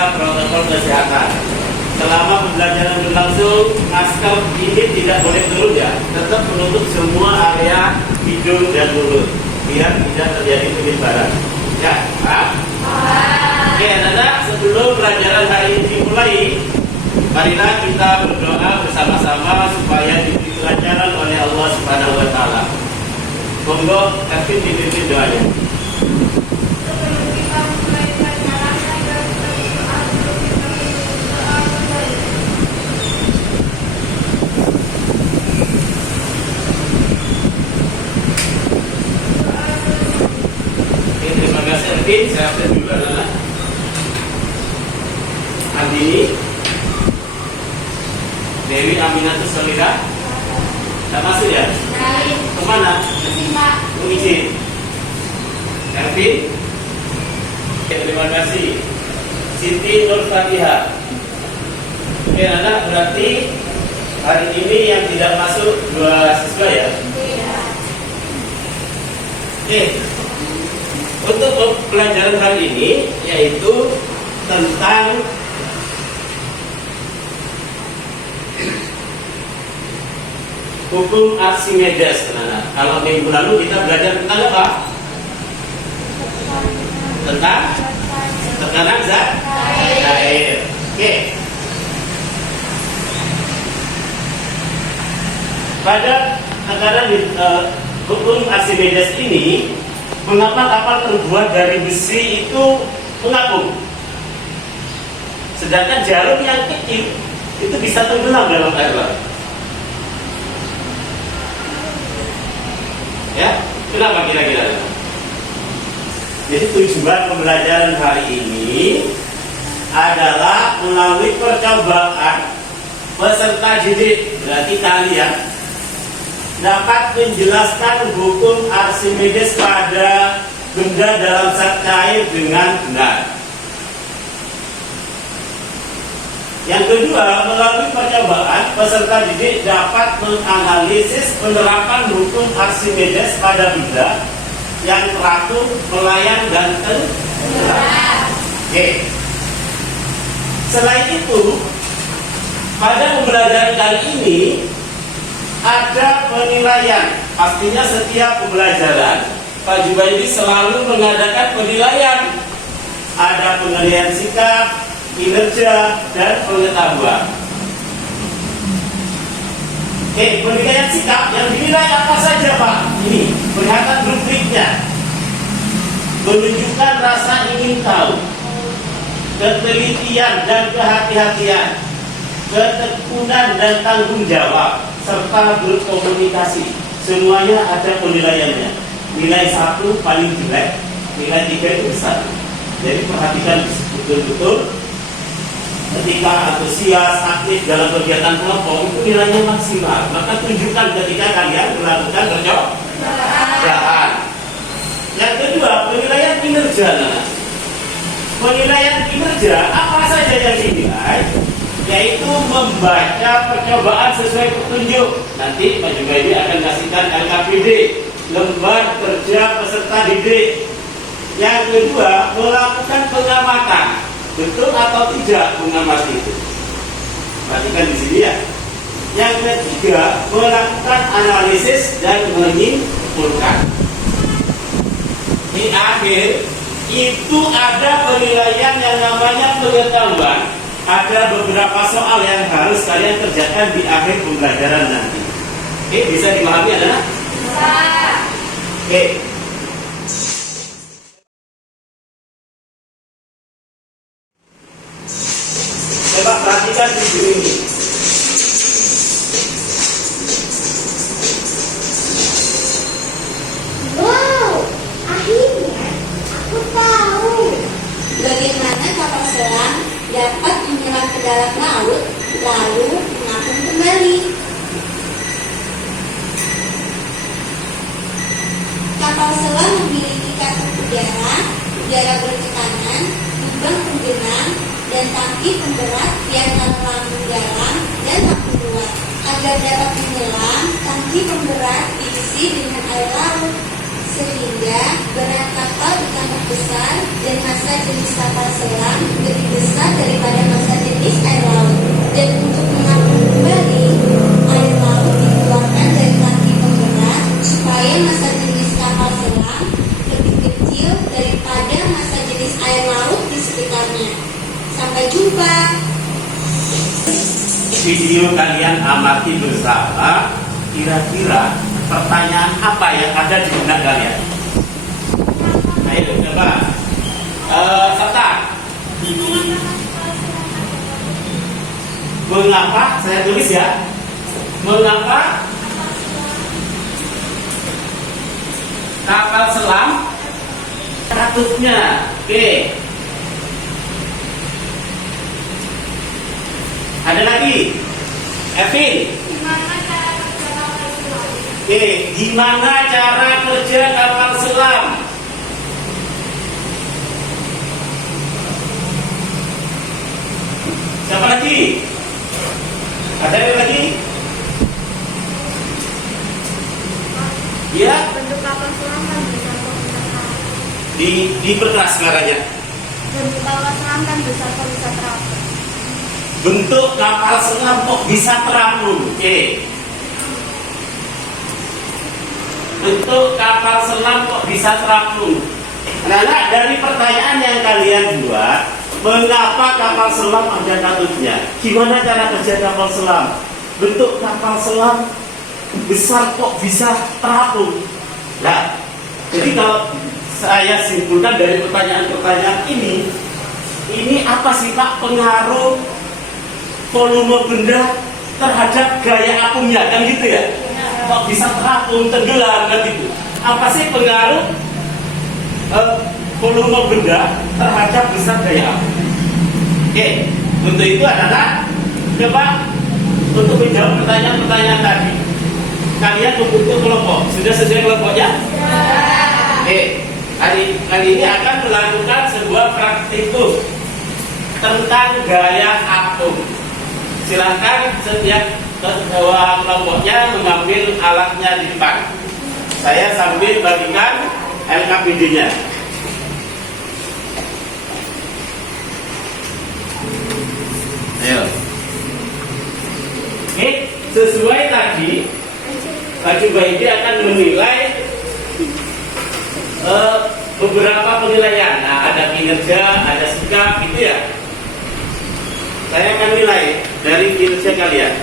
menjaga protokol kesehatan. Selama pembelajaran berlangsung, masker ini tidak boleh turun ya, tetap menutup semua area hidung dan mulut biar tidak terjadi penyebaran. Ya, Pak? Oke, anak-anak, sebelum pelajaran hari ini dimulai, marilah kita berdoa bersama-sama supaya diberi kelancaran oleh Allah Subhanahu wa taala. Monggo Kevin dipimpin doanya. Terima kasih Ervin, saya absen juga anak. Andini, Dewi Aminatus Solida, tak masuk ya? Kemana? Mengisi. Ervin, terima kasih. Siti Nur Fatihah. Oke anak, berarti hari ini yang tidak masuk 2 siswa ya? Oke. Untuk pelajaran hari ini yaitu tentang hukum Archimedes. Nah, kalau minggu lalu kita belajar tentang apa? Tentang tekanan zat air. Oke. Pada tekanan hukum Archimedes ini, mengapa kapal terbuat dari besi itu mengapung? Sedangkan jarum yang kecil itu bisa tenggelam dalam air laut. Ya, kenapa kira-kira? Jadi tujuan pembelajaran hari ini adalah melalui percobaan peserta didik, berarti kalian dapat menjelaskan hukum Archimedes pada benda dalam zat cair dengan benar. Yang kedua, melalui percobaan peserta didik dapat menganalisis penerapan hukum Archimedes pada benda yang teratur, melayang, dan tenggelam. Oke. Selain itu, pada pembelajaran kali ini ada penilaian. Pastinya setiap pembelajaran Pak Jubaidi selalu mengadakan penilaian. Ada penilaian sikap, kinerja, dan pengetahuan. Oke, penilaian sikap yang dinilai apa saja Pak? Ini, kelihatan rubriknya. Menunjukkan rasa ingin tahu, ketelitian dan kehati-hatian, ketekunan dan tanggung jawab, serta berkomunikasi. Semuanya ada penilaiannya. Nilai 1 paling jelek, nilai 3 itu besar. Jadi perhatikan betul-betul. Ketika antusias, aktif dalam kegiatan kelompok, itu nilainya maksimal. Maka tunjukkan ketika kalian melakukan kerjaan. Yang kedua, penilaian kinerja. Penilaian kinerja apa saja yang dinilai? Yaitu membaca percobaan sesuai petunjuk. Nanti Pak Jubaidi akan kasihkan LKPD, lembar kerja peserta didik. Yang kedua, melakukan pengamatan. Betul atau tidak mengamati itu? Perhatikan di sini ya. Yang ketiga, melakukan analisis dan menyimpulkan. Di akhir itu ada penilaian yang namanya pengetahuan. Ada beberapa soal yang harus kalian kerjakan di akhir pembelajaran nanti. Oke, bisa dipahami anak? Bisa. Oke. Coba perhatikan video ini. Wow, akhirnya aku tahu bagaimana kapal selam dapat menyelam ke dalam laut lalu mengapung kembali. Kapal selam memiliki katup udara bertekanan, lubang penggenang, dan tangki pemberat yang lambung dalam dan lambung luar. Agar dapat menyelam, tangki pemberat diisi dengan air laut, sehingga berat kapal bertambah besar dan massa jenis kapal selam lebih besar daripada massa jenis air laut. Dan untuk mengapung kembali, air laut dikeluarkan dari tangki penggerak supaya massa jenis kapal selam lebih kecil daripada massa jenis air laut di sekitarnya. Sampai jumpa. Video kalian amati bersama. Kira-kira pertanyaan apa yang ada di benak kalian? Ayo coba. Serta. Mengapa? Saya tulis ya. Mengapa kapal selam statusnya? Oke. Ada lagi? Evin. Oke, gimana cara kerja kapal selam? Siapa lagi? Ada yang lagi? Ya? Bentuk kapal selam kan besar kok bisa terapung. Diperkeras suaranya. Bentuk kapal selam kan besar kok bisa terapung. Bentuk kapal selam kok bisa terapung? Oke. Bentuk kapal selam kok bisa terapung? Nah, dari pertanyaan yang kalian buat, mengapa kapal selam ada statusnya? Gimana cara kerja kapal selam? Bentuk kapal selam besar kok bisa terapung? Nah, jadi kalau saya simpulkan dari pertanyaan-pertanyaan ini apa sih Pak pengaruh volume benda terhadap gaya apungnya, kan gitu ya? Kok bisa terapung, tenggelam, kan gitu? Apa sih pengaruh volume benda terhadap besar gaya apung? Oke, untuk itu adalah coba untuk menjawab pertanyaan-pertanyaan tadi. Kalian membentuk kelompok, sudah sesuai kelompoknya? Oke, kali ini akan melakukan sebuah praktikum tentang gaya apung. Silahkan setiap ketua kelompoknya mengambil alatnya di depan. Saya sambil bagikan LKPD-nya. Ayo. Oke, sesuai tadi, Pak Jubaidi akan menilai beberapa penilaian. Nah, ada kinerja, ada sikap, gitu ya. Saya akan nilai dari kinerja kalian.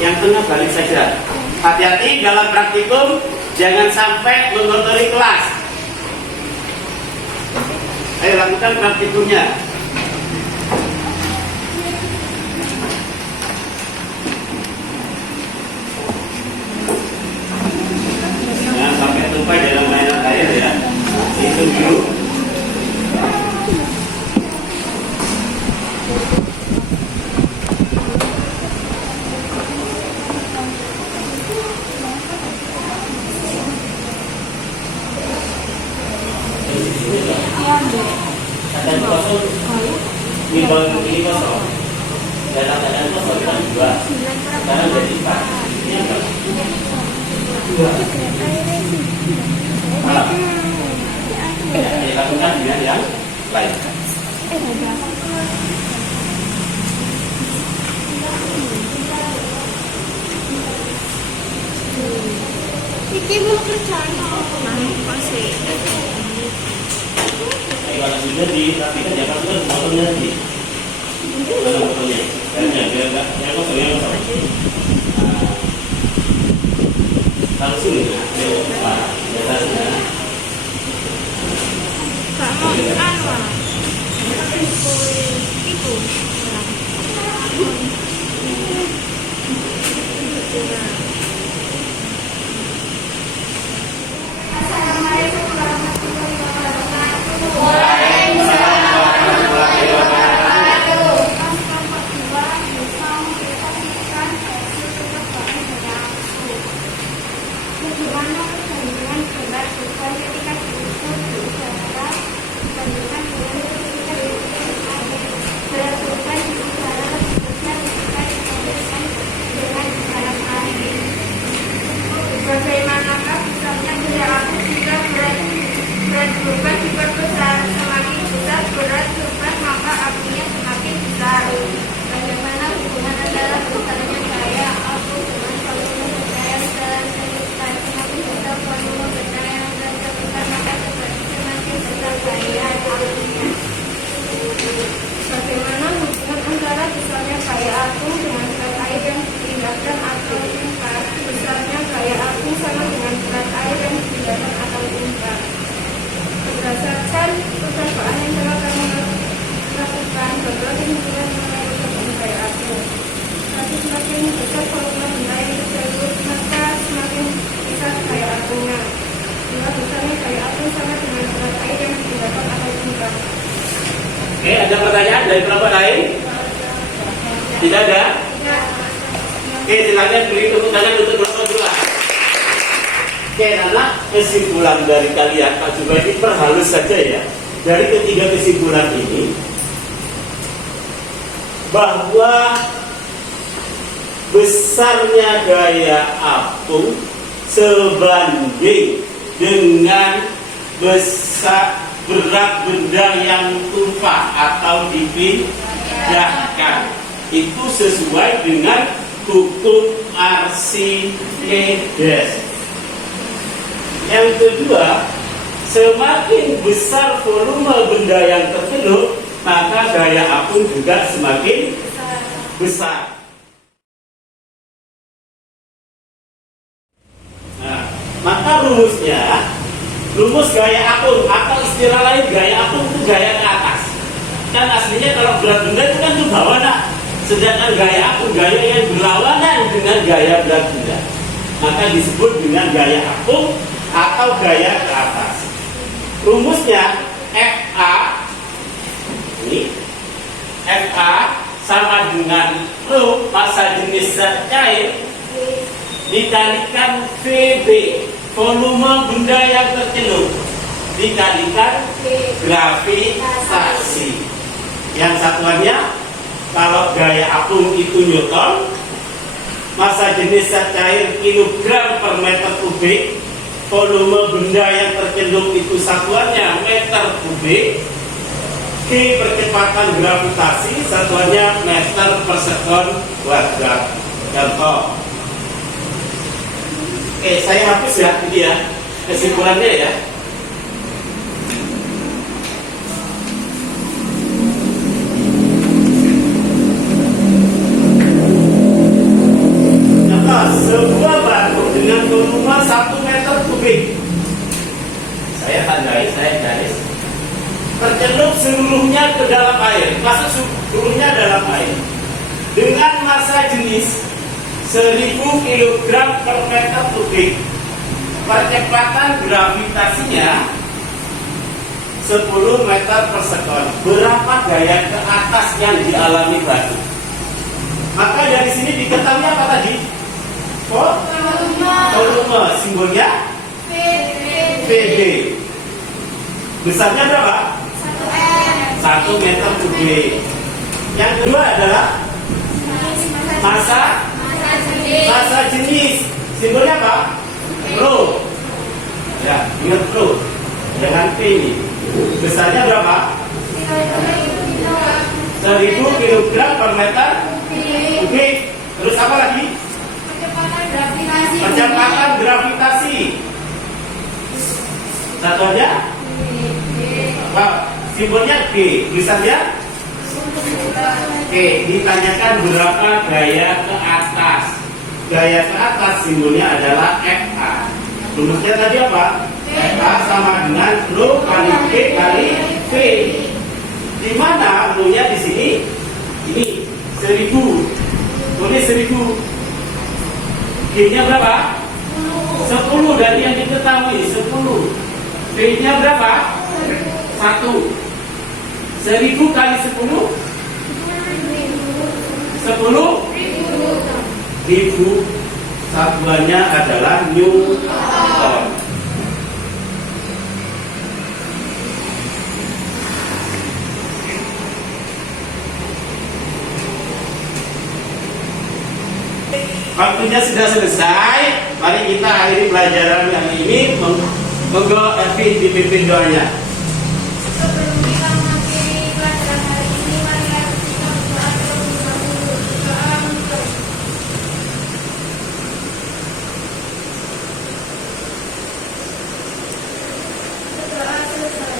Yang tengah balik saja. Hati-hati dalam praktikum, jangan sampai mengotori kelas. Ayo lakukan praktikumnya. Jangan sampai tumpah dalam mainan air ya. Itu dulu. Keadaan kosong, ini kosong. Keadaan kosong kan 2, sekarang jadi 4. Ini apa? 2. Malam. Ya, dilakukan dengan yang lain. Iki mau kerjaan apa sih? Kalau sudah dirapikan ya kan motornya nanti. Mana motornya? Kayaknya biar yang kosong yang kosong. Taruh sini. Biasanya. Kamu apa? Itu. Bagaimana besar volume benda yang tercelup, maka semakin besar gaya apunnya. Jika besarnya gaya apung sama dengan berat air yang didapat atau tidak. Oke, ada pertanyaan dari kelompok lain? Tidak ada? Oke, silakan beri tepuk tangan untuk kelompok dua. Oke, anak, kesimpulan dari kalian Pak Jubaidi perhalus saja ya. Dari ketiga kesimpulan ini, bahwa besarnya gaya apung sebanding dengan berat benda yang tumpah atau dipindahkan. Itu sesuai dengan hukum Archimedes. Yang kedua, semakin besar volume benda yang tercelup, maka gaya apung juga semakin besar. Nah, maka rumus gaya apung atau istilah lain gaya apung itu gaya ke atas. Kan aslinya kalau berat benda itu kan ke bawah, nak. Sedangkan gaya apung gaya yang berlawanan dengan gaya berat benda, maka disebut dengan gaya apung atau gaya ke atas. Rumusnya FA ini, FA sama dengan Rho, massa jenis zat cair, dikalikan VB, volume benda yang tercelup, dikalikan gravitasi. Yang satuannya, kalau gaya apung itu Newton, massa jenis zat cair kilogram per meter kubik, volume benda yang tercelup itu satuannya meter kubik, G percepatan gravitasi satuannya meter per sekon kuadrat. Contoh. Oke, saya hapus ya ini ya kesimpulannya ya. Contoh, sebuah batu dengan volume 1 meter kubik. Saya tandai, saya garis. Tercelup seluruhnya ke dalam air, masuk seluruhnya dalam air. Dengan massa jenis 1000 kg per meter kubik, percepatan gravitasinya 10 meter per sekon. Berapa gaya ke atas yang dialami batu? Maka dari sini diketahui apa tadi? Volume, simbolnya VB. Besarnya berapa? 1 meter kubik. Yang kedua adalah massa jenis, simbolnya apa? Rho. Ya, ingat Rho dengan P ini. Besarnya berapa? 1000 kg per meter kubik. Terus apa lagi? Percepatan gravitasi. Satuannya apa? Simbolnya G. Tulisannya Oke, ditanyakan berapa gaya ke atas. Gaya ke atas simbolnya adalah FA. Rumusnya tadi apa? FA sama dengan Rho kali G kali V. Di mana Rho-nya di sini? Ini 1000. Tulis 1000. G-nya berapa? 10 dari yang diketahui 10. V-nya berapa? 1. 1000 kali 10 10.000. Satuannya adalah Newton. Waktunya sudah selesai. Mari kita akhiri pelajaran yang ini. Monggo Elvi dipimpin doanya. Sebelum kita mengakhiri pelajaran hari ini, mari kita berdoa terlebih dahulu. Doa untuk berdoa selesai.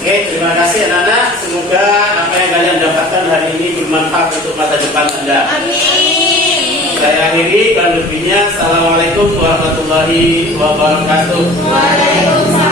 Oke, terima kasih anak-anak. Semoga apa yang kalian dapatkan hari ini bermanfaat untuk masa depan Anda. Amin. Saya akhiri, dan lebihnya Assalamualaikum warahmatullahi wabarakatuh. Waalaikumsalam.